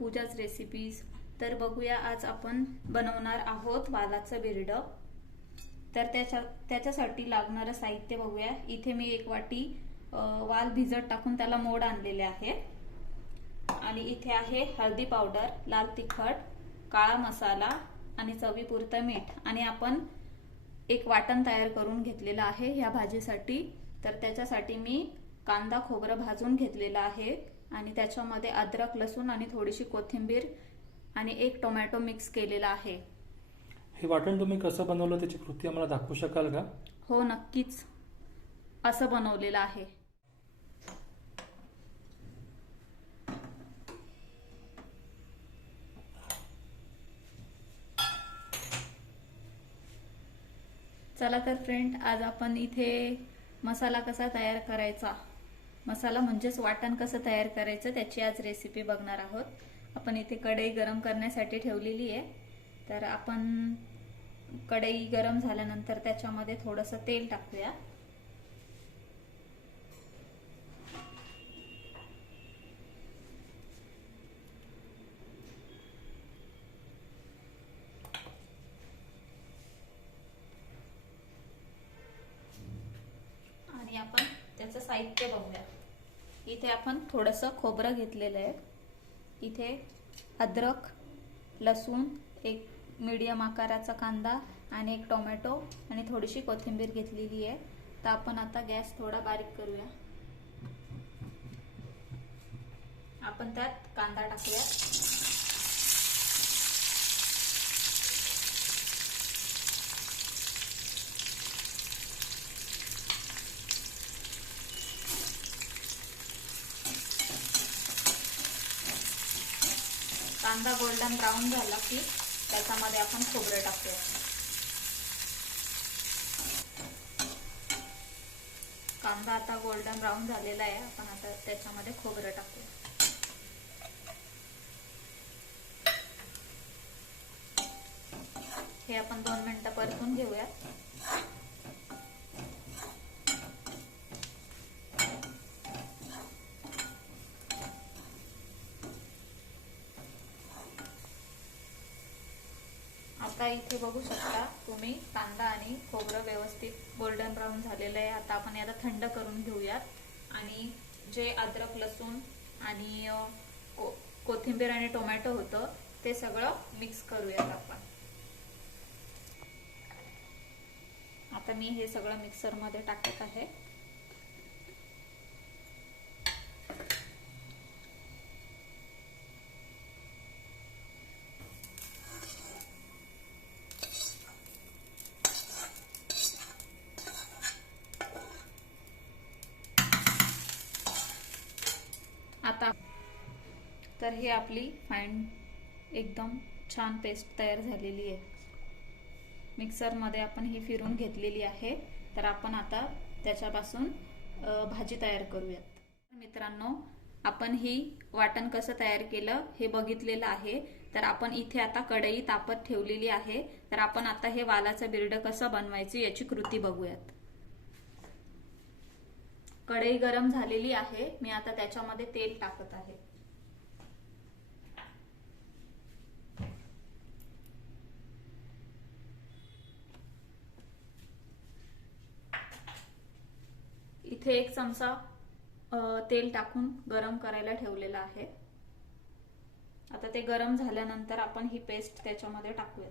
पूजाच recipes. तर बघूया, आज आपण बनवणार आहोत वालाचं बिरड। तर त्याच्यासाठी लागणारं साहित्य बघूया। इथे मी 1 वाटी वाल भिजत टाकून त्याला मोड आणलेले आहे। आणि इथे आहे हळदी पावडर, लाल तिखट, काळा मसाला आणि चवीपुरतं मीठ। आणि आपण एक वाटण तयार करून घेतलेलं आहे या भाजीसाठी। तर त्याच्यासाठी मी कांदा खोबरं भाजून घेतलेलं आहे आणि त्याच्यामध्ये अद्रक लसूण आणि थोडीशी कोथिंबीर आणि 1 टोमॅटो मिक्स केलेला आहे। हे वाटण तुम्ही कसं बनवलं त्याची कृती आम्हाला दाखवू शकाल का? हो नक्कीच, असं बनवलेलं आहे। चला तर फ्रेंड, आज आपण इथे मसाला कसा तयार करायचा, मसाला म्हणजेच वाटण कसं तयार करायचं त्याची आज रेसिपी बघणार आहोत। आपण इथे कढई गरम करण्यासाठी ठेवलेली आहे। तर आपण कढई गरम झाल्यानंतर त्याच्यामध्ये थोडंसं तेल टाकूया। आणि आपण त्याचं साहित्य बघूया। इथे आपण थोडंसं खोबरं घेतलेलं आहे। इथे अद्रक, लसूण, 1 मीडियम आकाराचा कांदा आणि 1 टोमॅटो आणि थोडीशी कोथिंबीर घेतलेली आहे। तर आपण आता गॅस थोडा बारीक करूया। आपण त्यात कांदा टाकूया। कांदा गोल्डन ब्राऊन झाला की त्याच्यामध्ये आपण खोबरं टाकूया। कांदा आता गोल्डन ब्राऊन झालेला आहे। आपण आता त्याच्यामध्ये खोबरं टाकूया। हे आपण 2 मिनिटं परतून घेऊया। आता इथे बघू शकता तुम्ही, कांदा आणि खोबरं व्यवस्थित गोल्डन ब्राऊन झालेलं आहे। आता आपण याला थंड करून घेऊयात आणि जे अद्रक लसूण आणि कोथिंबीर आणि टोमॅटो होतं ते सगळं मिक्स करूयात आपण। आता मी हे सगळं मिक्सर मध्ये टाकत आहे। आता तर ही आपली फाईन एकदम छान पेस्ट तयार झालेली आहे। मिक्सर मध्ये आपण ही फिरून घेतलेली आहे। तर आपण आता त्याच्यापासून भाजी तयार करूयात। मित्रांनो, आपण ही वाटण कसं तयार केलं हे बघितलेलं आहे। तर आपण इथे आता कढई तापत ठेवलेली आहे। तर आपण आता हे वालाचं बिरड कसं बनवायचं याची कृती बघूयात। कढई गरम झालेली आहे। मी आता त्याच्यामध्ये तेल टाकत आहे। इथे 1 चमचा तेल टाकून गरम करायला ठेवलेला आहे। आता ते गरम झाल्यानंतर आपण ही पेस्ट त्याच्यामध्ये टाकूया।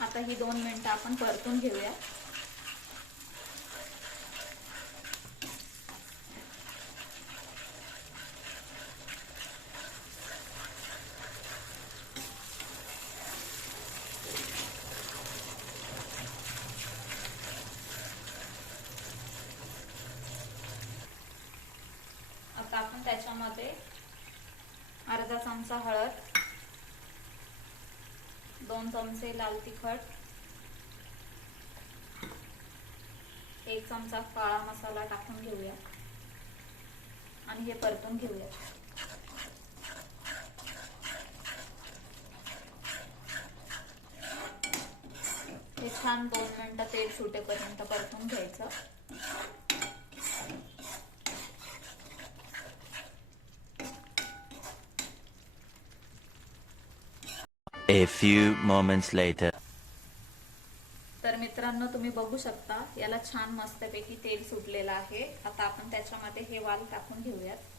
आता ही 2 मिनिटं आपण परतून घेऊया। आता आपण त्याच्यामध्ये अर्धा चमचा हळद, 2 चमचे लाल तिखट, 1 चमचा काळा मसाला टाकून घेऊया आणि हे परतून घेऊया। छान 2 मिनिटं तेल सुटेपर्यंत परतून घ्यायचं. A few moments later. तर मित्रांनो तुम्ही बघू शकता याला छान मस्तपैकी तेल सुटलेलं आहे. आता आपण त्याच्यामध्ये हे वाल टाकून घेऊयात.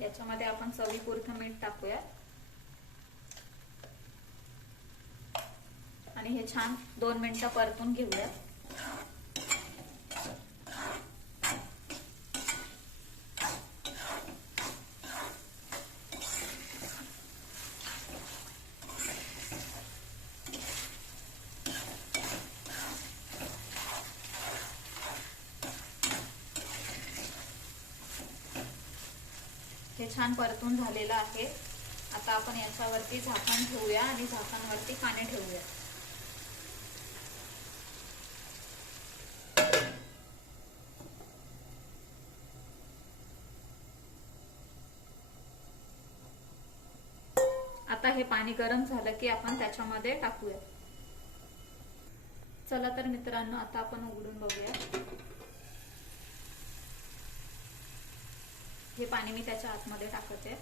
याच्यामध्ये आपण चवीपुरतं मीठ टाकूया आणि हे छान 2 मिनिटं परतून घेऊया. हे छान परतून झालेलं आहे. आता आपण याच्यावरती झाकण ठेवूया आणि झाकणावरती पाणी ठेवूया. आता हे पाणी गरम झालं की आपण त्याच्यामध्ये टाकूया. चला तर मित्रांनो आता आपण उघडून बघूया. हे पाणी मी त्याच्या आतमध्ये टाकते.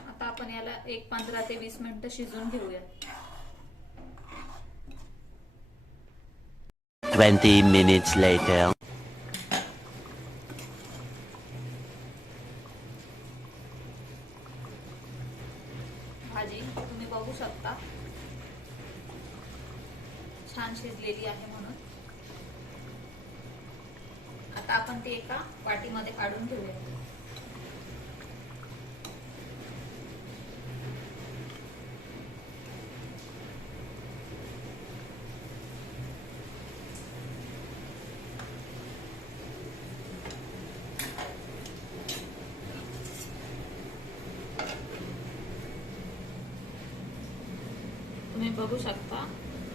आता आपण याला 15 ते 20 मिनिटं शिजवून घेऊया. 20 minutes later. भाजी तुम्ही बघू शकता छान शिजलेली आहे म्हणून. आता आपण ती एका वाटीमध्ये काढून घेऊया. तुम्ही बघू शकता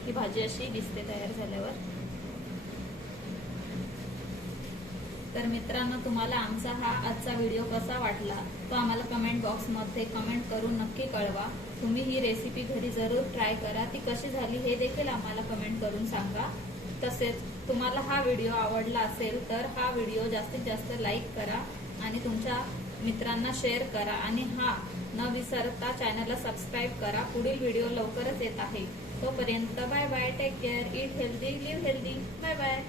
ही भाजी अशी दिसते तयार झाल्यावर. तर मित्रांनो तुम्हाला आमचा हा आजचा व्हिडिओ कसा वाटला तो आम्हाला कमेंट बॉक्स मध्ये कमेंट करून नक्की कळवा. तुम्ही ही रेसिपी घरी जरूर ट्राय करा. ती कशी झाली हे देखील आम्हाला कमेंट करून सांगा. तसेच तुम्हाला हा व्हिडिओ आवडला असेल तर हा व्हिडिओ जास्तीत जास्त लाईक करा आणि तुमच्या मित्रांना शेअर करा आणि न विसरता चॅनलला सबस्क्राईब करा. पुढील व्हिडिओ लवकरच येत आहे. तोपर्यंत bye bye. Take care. Eat healthy, live healthy. Bye bye.